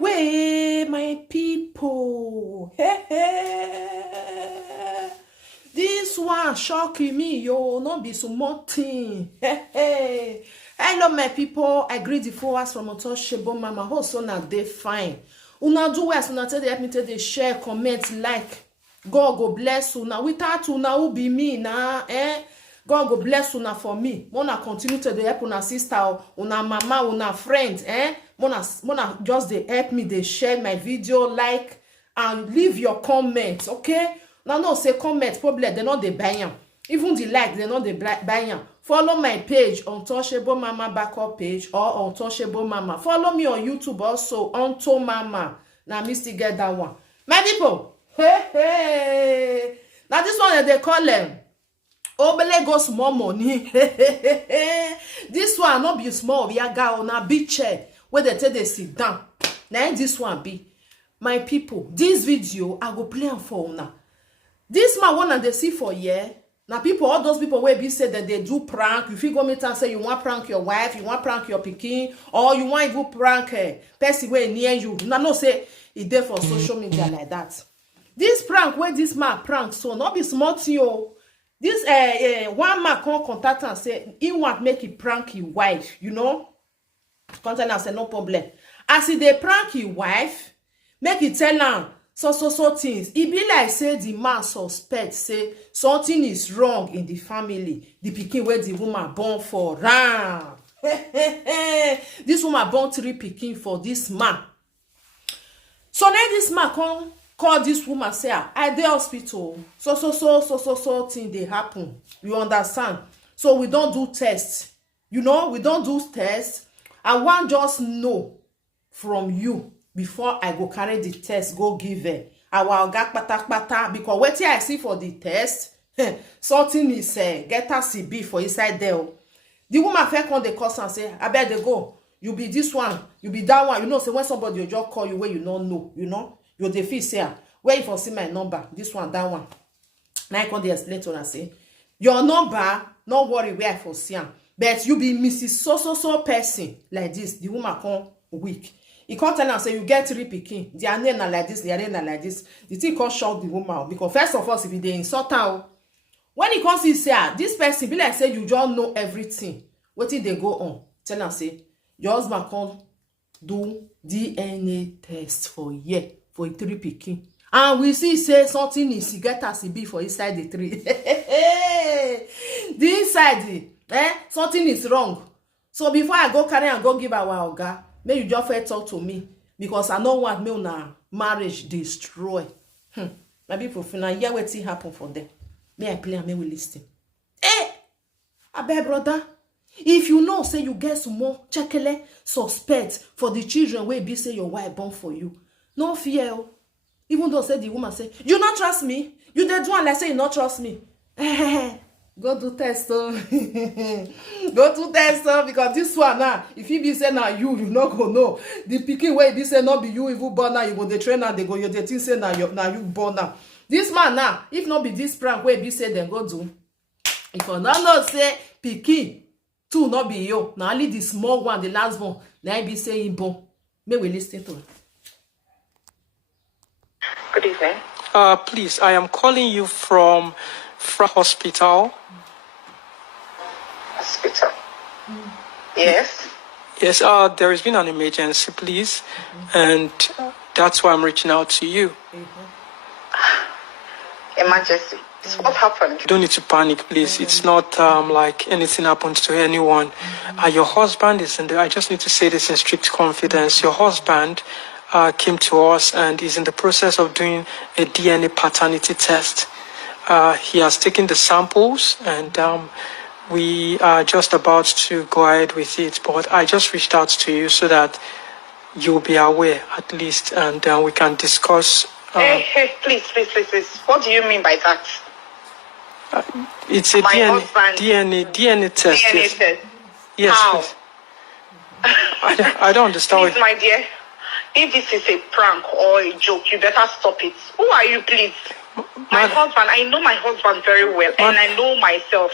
way, my people. This one shocking me, yo. Not be so much thing. Hello, my people. I greet the followers from Untouchable Mama. Hope so now they fine. Una do well, so now tell they help me tell they share, comment, like. God go bless you now. Without you now, who be me now? God go bless you now for me. Mona continue to help una sister, una mama, una friend. Mona just they help me. They share my video, like, and leave your comments. Okay? Now no say comment problem. They not they buy am. Even the like, they not they buy am. Follow my page, Untouchable Mama backup page or Untouchable Mama. Follow me on YouTube also, Unto Mama. Now me still get that one. My people. Hey. Now this one they call them Obele go small money. This one not be small, we are on a big chair where they tell they sit down. Now this one be my people. This video I go play am for now. This man one and they see for year. Now people, all those people where be said that they do prank. If you go meet and say you want prank your wife, you want prank your pikin, or you want even prank person where near you. Now no say it there for social media like that. This prank where this man prank so not be smart yo. This one man come contact and say he want make it prank his wife, you know. Contact and say no problem. As he they prank his wife, make it tell am so things. It be like say the man suspect say something is wrong in the family. The pikin where the woman born for ram. This woman born 3 pikin for this man. So now this man come call this woman say I dey hospital. So thing they happen. You understand? So we don't do tests. You know, we don't do tests. I want just know from you before I go carry the test, go give her. Our oga pata because what I see for the test, something is get a CB for inside there. The woman first come the course and say, I bet they go. You be this one, you be that one. You know, say when somebody will just call you where you don't know, you know, you the feel say, where if I see my number, this one, that one. Now I come the explain to her say, your number, no worry where I foresee, but you be Mrs. So person like this. The woman come weak. He can't tell her say you get 3 pikin. They are name like this, they are name like this. The thing can't shock the woman because first of all, if they insult her, when he comes, he say, this person be like say you just know everything. What did they go on? Tell her say your husband can't do DNA test for year for 3 pikin. And we see say something is he get as he be for inside the 3. The inside something is wrong. So before I go carry and go give our oga, may you just first talk to me because I don't want me on marriage destroy. My people finna hear what happen for them. May I play and may we listen. I beg brother. If you know say you get some more chekele suspect for the children where be say your wife born for you, no fear. Even though say the woman say you not trust me, you dey do one like say you not trust me. Go do test go do test because this one now if he be say now you not go know the pikin where be say not be you even born now you go the trainer they go you the thing say now you born now. This man now if not be this prank where be say then go do if you not know say pikin two not be you now only the small one the last one now be say he born. May we listen to it. Good evening. Please, I am calling you from hospital. Hospital. Yes. Yes. There has been an emergency, please, and that's why I'm reaching out to you. Emergency. What happened? You don't need to panic, please. It's not like anything happens to anyone. Your husband is in there. I just need to say this in strict confidence. Your husband came to us and is in the process of doing a DNA paternity test. He has taken the samples and we are just about to go ahead with it. But I just reached out to you so that you'll be aware at least and we can discuss. Hey, please. What do you mean by that? It's a DNA test. DNA test? Yes, how? please. I don't understand. Please, my dear, if this is a prank or a joke, you better stop it. Who are you, please? My husband, I know my husband very well, and I know myself.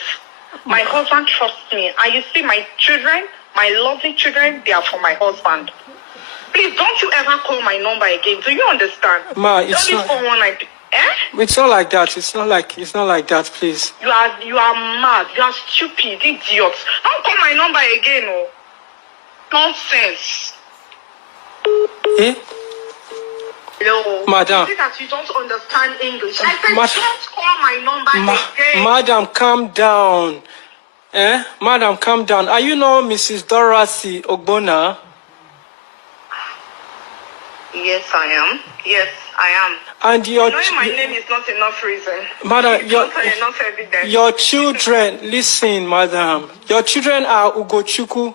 My husband trusts me. And you see, my children, my lovely children, they are for my husband. Please, don't you ever call my number again. Do you understand? Ma, it's Only not. for one I. It's not like that. It's not like that. Please. You are mad. You are stupid, idiot. Don't call my number again, oh. Nonsense. Eh? Hello. Madam. Is it that you don't understand English? I said Madam. don't call my number again. Madam, calm down. Madam, calm down. Are you not Mrs. Dorothy Ogbona? Yes, I am. Yes, I am. And your Knowing my name is not enough reason. Madam, It's not enough evidence. your children, listen, madam. Your children are Ugochukwu,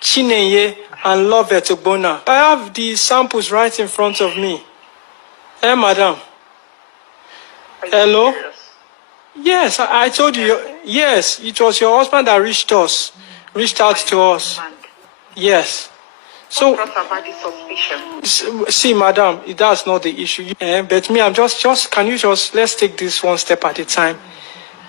Chinenye, and Lovett Ogbona. I have the samples right in front of me. Madam. Hello? Yes, I told you. Yes, it was your husband that reached out to us. Yes. So, see, madam, that's not the issue. But me, I'm just, can you just, let's take this one step at a time.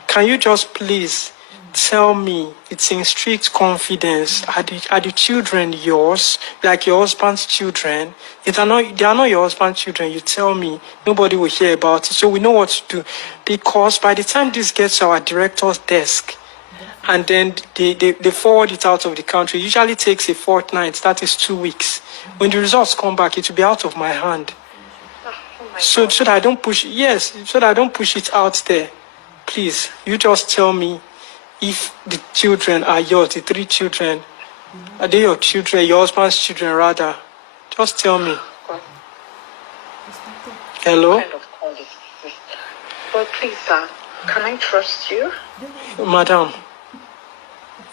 Can you just please tell me, it's in strict confidence, are the children yours, like your husband's children? If they are not your husband's children, you tell me, nobody will hear about it. So we know what to do. Because by the time this gets to our director's desk, and then they forward it out of the country, it usually takes a fortnight, that is 2 weeks. When the results come back, it will be out of my hand. So that I don't push, so that I don't push it out there. Please, you just tell me if the children are yours, the 3 children. Are they your children, your husband's children rather? Just tell me. Hello? What kind of call is this? But please, sir, can I trust you? Madam,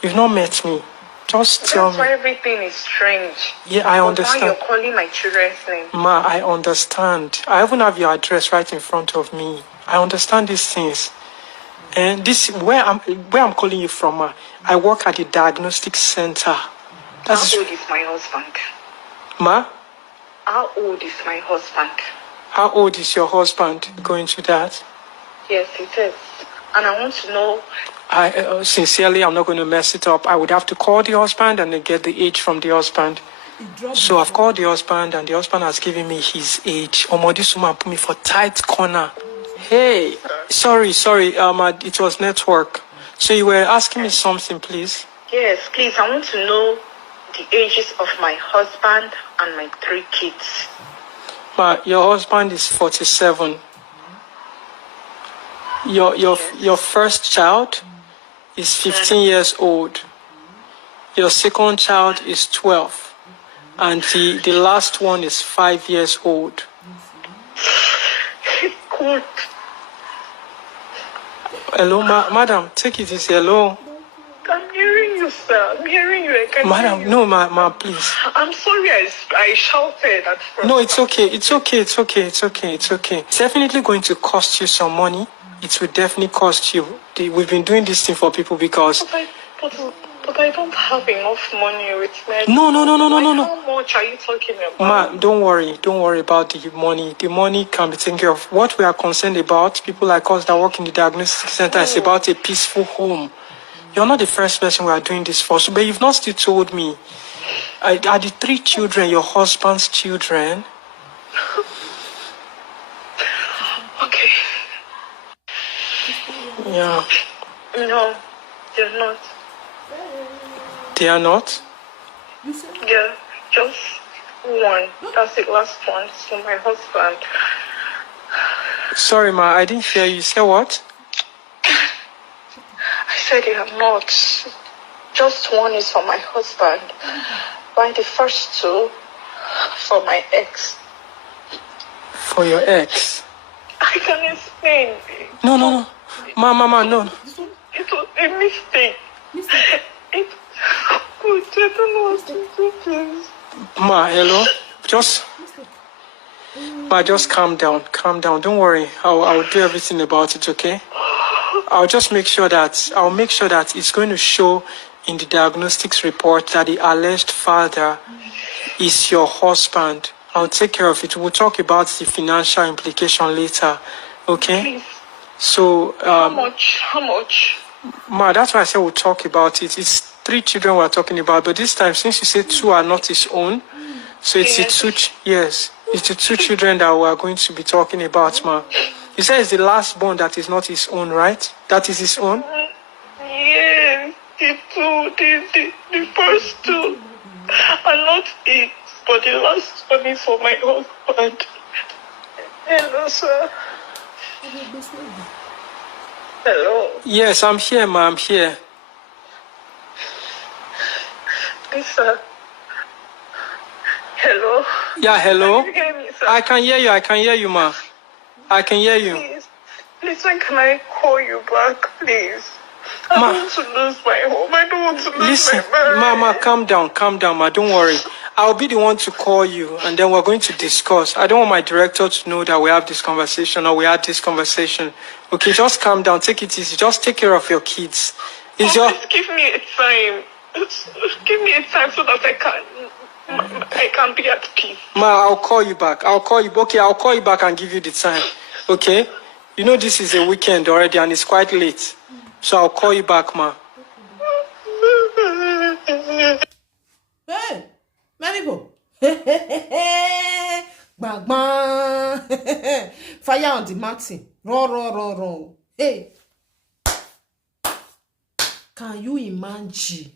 you've not met me. Just tell me. That's why everything is strange. Yeah, I understand. Why you're calling my children's name? Ma, I understand. I even have your address right in front of me. I understand these things. And this where I'm calling you from, ma. I work at the diagnostic center. How old is my husband? Ma? How old is my husband? How old is your husband going to that? Yes, it is. And I want to know. Sincerely, I'm not going to mess it up. I would have to call the husband and then get the age from the husband. So I've called the husband and the husband has given me his age. This woman put me for tight corner. Hey, sorry, it was network. So you were asking me something, please? Yes, please, I want to know the ages of my husband and my 3 kids. Ma, your husband is 47. Your first child is 15 years old. Your second child is 12. And the last one is 5 years old. Good. Hello, madam, take it easy. Hello. I'm hearing you, sir. I'm hearing you. I can Madam, hear you. no, ma, please. I'm sorry I shouted at first. No, it's okay. It's definitely going to cost you some money. It will definitely cost you. We've been doing this thing for people because... But I don't have enough money with me. No. How much are you talking about? Ma, don't worry about the money. The money can be taken care of. What we are concerned about, people like us that work in the diagnostic center, is about a peaceful home. You're not the first person we are doing this for, but you've not still told me. Are the 3 children your husband's children? Okay. Yeah. No, they're not. They are not? Yeah, just one. That's the last one. It's for my husband. Sorry, ma, I didn't hear you. You said what? I said they are not. Just one is for my husband. While the first 2 for my ex. For your ex? I can explain. No. Ma, no. It was a mistake. I don't know what to do, please. Ma, hello? Just calm down. Don't worry. I'll do everything about it, okay? I'll make sure that it's going to show in the diagnostics report that the alleged father is your husband. I'll take care of it. We'll talk about the financial implication later, okay? Please. So, How much? Ma, that's why I said we'll talk about it. It's 3 children we're talking about, but this time, since you said 2 are not his own, So it's Yes. yes, it's the two children that we are going to be talking about, ma. You said it's the last born that is not his own, right? That is his own? Yes, the first two are not it, but the last one is for my husband. Hello, sir. Hello. Yes, I'm here, ma. I'm here. Yes, sir. Hello. Yeah, hello. Can you hear me, sir? I can hear you. I can hear you, ma. I can hear you. Please, when can I call you back, please? I Ma. don't want to lose my home. I don't want to lose Listen, my marriage. Mama, calm down, ma. Don't worry. I'll be the one to call you, and then we're going to discuss. I don't want my director to know that we have this conversation or we had this conversation. Okay, just calm down. Take it easy. Just take care of your kids. Is your Please give me a time. Give me a time so that I can be at peace. Ma, I'll call you back. Okay, I'll call you back and give you the time. Okay? You know this is a weekend already and it's quite late. So I'll call you back, ma. Hey, my people. Bang, bang. Fire on the mountain. Run. Hey. Can you imagine?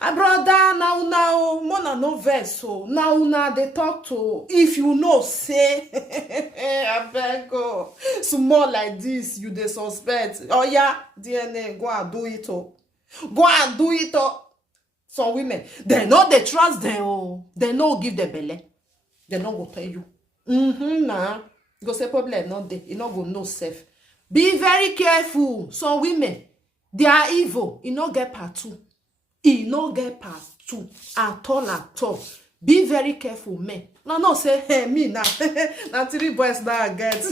Brother, now, mona no verse, so now they talk to, if you know, say, I beg go, small like this, you they suspect, oh yeah, DNA, go and do it, oh. Go and do it, oh. Some women, they know they trust them, oh. They know give them belly. They know go tell you. Nah. Go say problem not there. You not go no safe. Be very careful. Some women, they are evil. You not get part two. E no get part two at all. Be very careful, men. No say hey, me now. Now 3 boys now I get.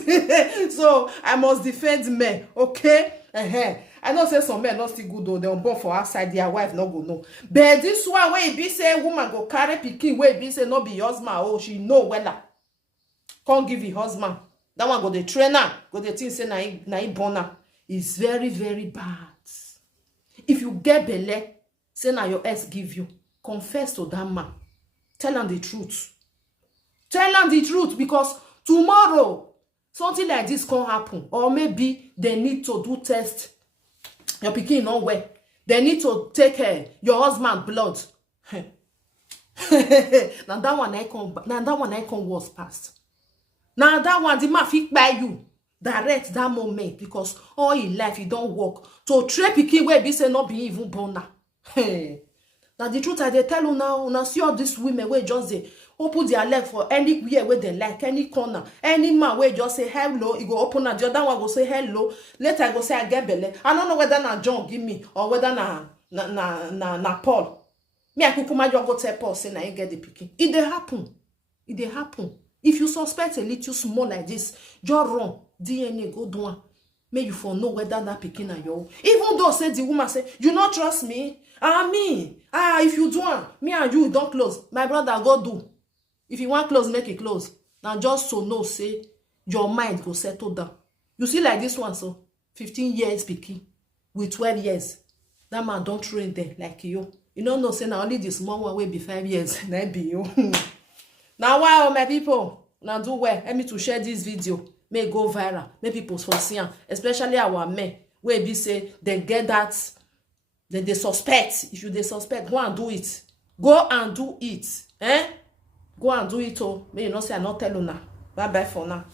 So I must defend men, okay? I know say some men not still good though. They born for outside, their wife not go know. But this one where it be say woman go carry pikin, where it be say no be husband. Oh, she know wella. Can't give your husband. That one go the trainer, go the thing say na he born her. It's very, very bad. If you get belle, say na your ex give you, confess to that man. Tell him the truth. Tell him the truth, because tomorrow something like this can happen, or maybe they need to do test. Your pikin not well. They need to take your husband blood. Now that one I come was past. Now that one the man fit buy you direct that moment, because all in life you don't work to trade pikin where be say not be even born now. Hey, now the truth I they tell you now see all these women where just they open their leg for anywhere where they like, any corner, any man where just say hello, you go open and the other one go say hello. Later I go say I get belly. I don't know whether na John give me or whether na Paul. Me I kukuma just go tell Paul say na you get the picking. It dey happen. If you suspect a little small like this, just run. DNA go do one. May you for know whether that picking are your. Even though say the woman say you not trust me. If you do one, me and you don't close. My brother go do. If you want close, make it close. Now just so know say your mind go settle down. You see like this one, so 15 years picking with 12 years. That man don't train there like you. You don't know say now only this small one will be 5 years. That be you. Now wow, my people. Now do well. Help me to share this video. May go viral. May people for see, especially our men. Where be say they get that. Then they suspect. If you they suspect, go and do it. Go and do it. Go and do it. Oh, may you not say I not tell you now. Bye bye for now.